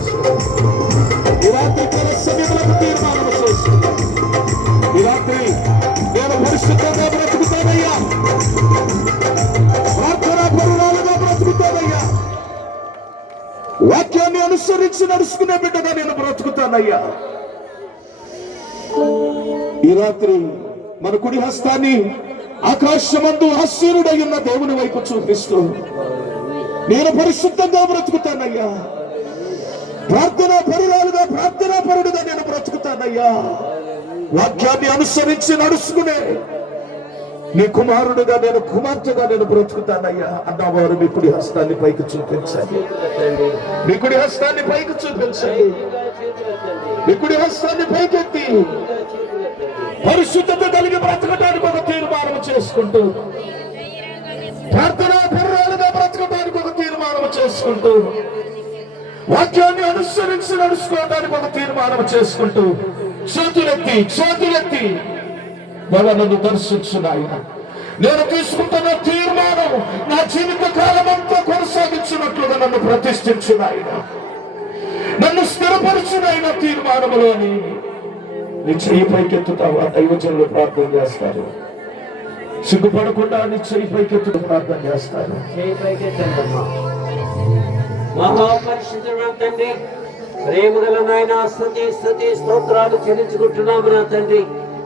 చేసుకున్నాం. ఈ రాత్రి కాల సమయంలో తీర్మానం చేసుకున్నాం. ఈ రాత్రి నేను పరిశుద్ధంగా బ్రతుకుతానయ్యా, ప్రార్థనా పరురాలుగా బ్రతుకుతానయ్యా, వాక్యాన్ని అనుసరించి నడుచుకునే బిడ్డగా నేను బ్రతుకుతానయ్యా. ఈ రాత్రి మన కుడి హస్తాన్ని ఆకాశమందు ఆశీనుడై ఉన్న దేవుని వైపు చూపిస్తూ నేను పరిశుద్ధంగా బ్రతుకుతానయ్యా, ప్రార్థనా పరురాలుగా ప్రార్థనా పరుడుగా నేను బ్రతుకుతానయ్యా, వాక్యాన్ని అనుసరించి నడుచుకునే నీ కుమారుడుగా నేను కుమార్తెగా నేను బ్రతుకుతానయ్యా అన్నవారు మీ కుడి హస్తాన్ని పైకి చూపించండి. మీ కుడి హస్తాన్ని పైకి చూపించండి. మీ కుడి హస్తాన్ని పైకెత్తి పరిశుద్ధత కలిగి బ్రతకడానికి ఒక తీర్మానం చేసుకుంటూ, ప్రార్థనా పరురాలుగా బ్రతకడానికి ఒక తీర్మానం చేసుకుంటూ, వాక్యాన్ని అనుసరించి నడుచుకోవడానికి ఒక తీర్మానం చేసుకుంటూ చేతులెత్తి నన్ను దర్శించు నాయన. నేను తీసుకుంటున్న తీర్మానం నా జీవిత కాలం అంతా కొనసాగించినట్లుగా నన్ను ప్రతిష్ఠించు నాయన. నన్ను స్థిరపరచు నాయన. తీర్మానములోని నీ చెయ్యి పైకెత్తుతావా? దైవజనులు ప్రార్థన చేస్తారు. సిగ్గుపడకుండా నీ చెయ్యి పైకెత్తు ప్రార్థన చేస్తారు. మహాపరిశుద్ధుడు తండ్రి, ప్రేమగల నాయన, స్తుతి స్తోత్రాలు చెల్లించుకుంటున్నాము నా తండ్రి.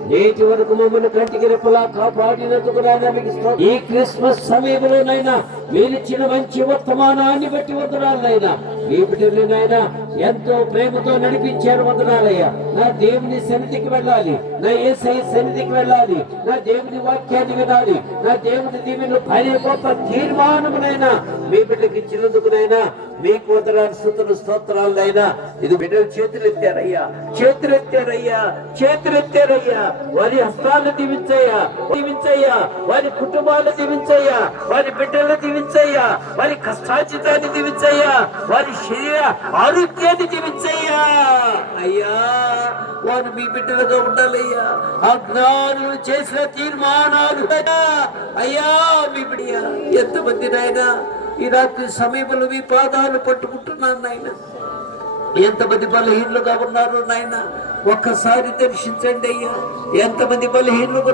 నేటి వరకు మమ్మల్ని కంటికి రెప్పలా కాపాడినందుకు నాయన మీకు స్తోత్రం. ఈ క్రిస్మస్ సమయంలోనైనా మీరిచ్చిన మంచి వర్తమానాన్ని బట్టి వందనాలైనా. మీ బిడ్డలైనా ఎంతో ప్రేమతో నడిపించారు, వందనాలయ్యా. నా దేవుని సన్నిధికి వెళ్ళాలి, నా యేసయ్య సన్నిధికి వెళ్ళాలి, నా దేవుని వాక్యాన్ని వినాలి, నా దేవుని దీవెనలు అనే గొప్ప తీర్మానమునైనా మీ బిడ్డకి ఇచ్చినందుకునైనా మీకు వందనాలు, స్తుతులు, స్తోత్రాలైనా. ఇది బిడ్డలు చేతులెత్తారయ్యా. వారి హస్తాలను దీవించయ్యా, వారి కుటుంబాలను దీవించయ్యా, వారి బిడ్డలను దీవించయ్యా, వారి కష్టార్జితాన్ని దీవించయ్యా, వారి శరీర ఆరోగ్యాన్ని దీవించయ్యా. అయ్యా, వారు మీ బిడ్డలుగా ఉండాలయ్యా. అజ్ఞానులు చేసిన తీర్మానాలు అయ్యా, మీ బిడ్డ ఎంతమంది నాయనా ఈ రాత్రి సమయంలో మీ పాదాలు పట్టుకుంటున్నాను నాయన. ఎంతమంది బలహీనులుగా ఉన్నారు నాయన, ఒక్కసారి దర్శించండి అయ్యా. ఎంతమంది బలహీనులుగా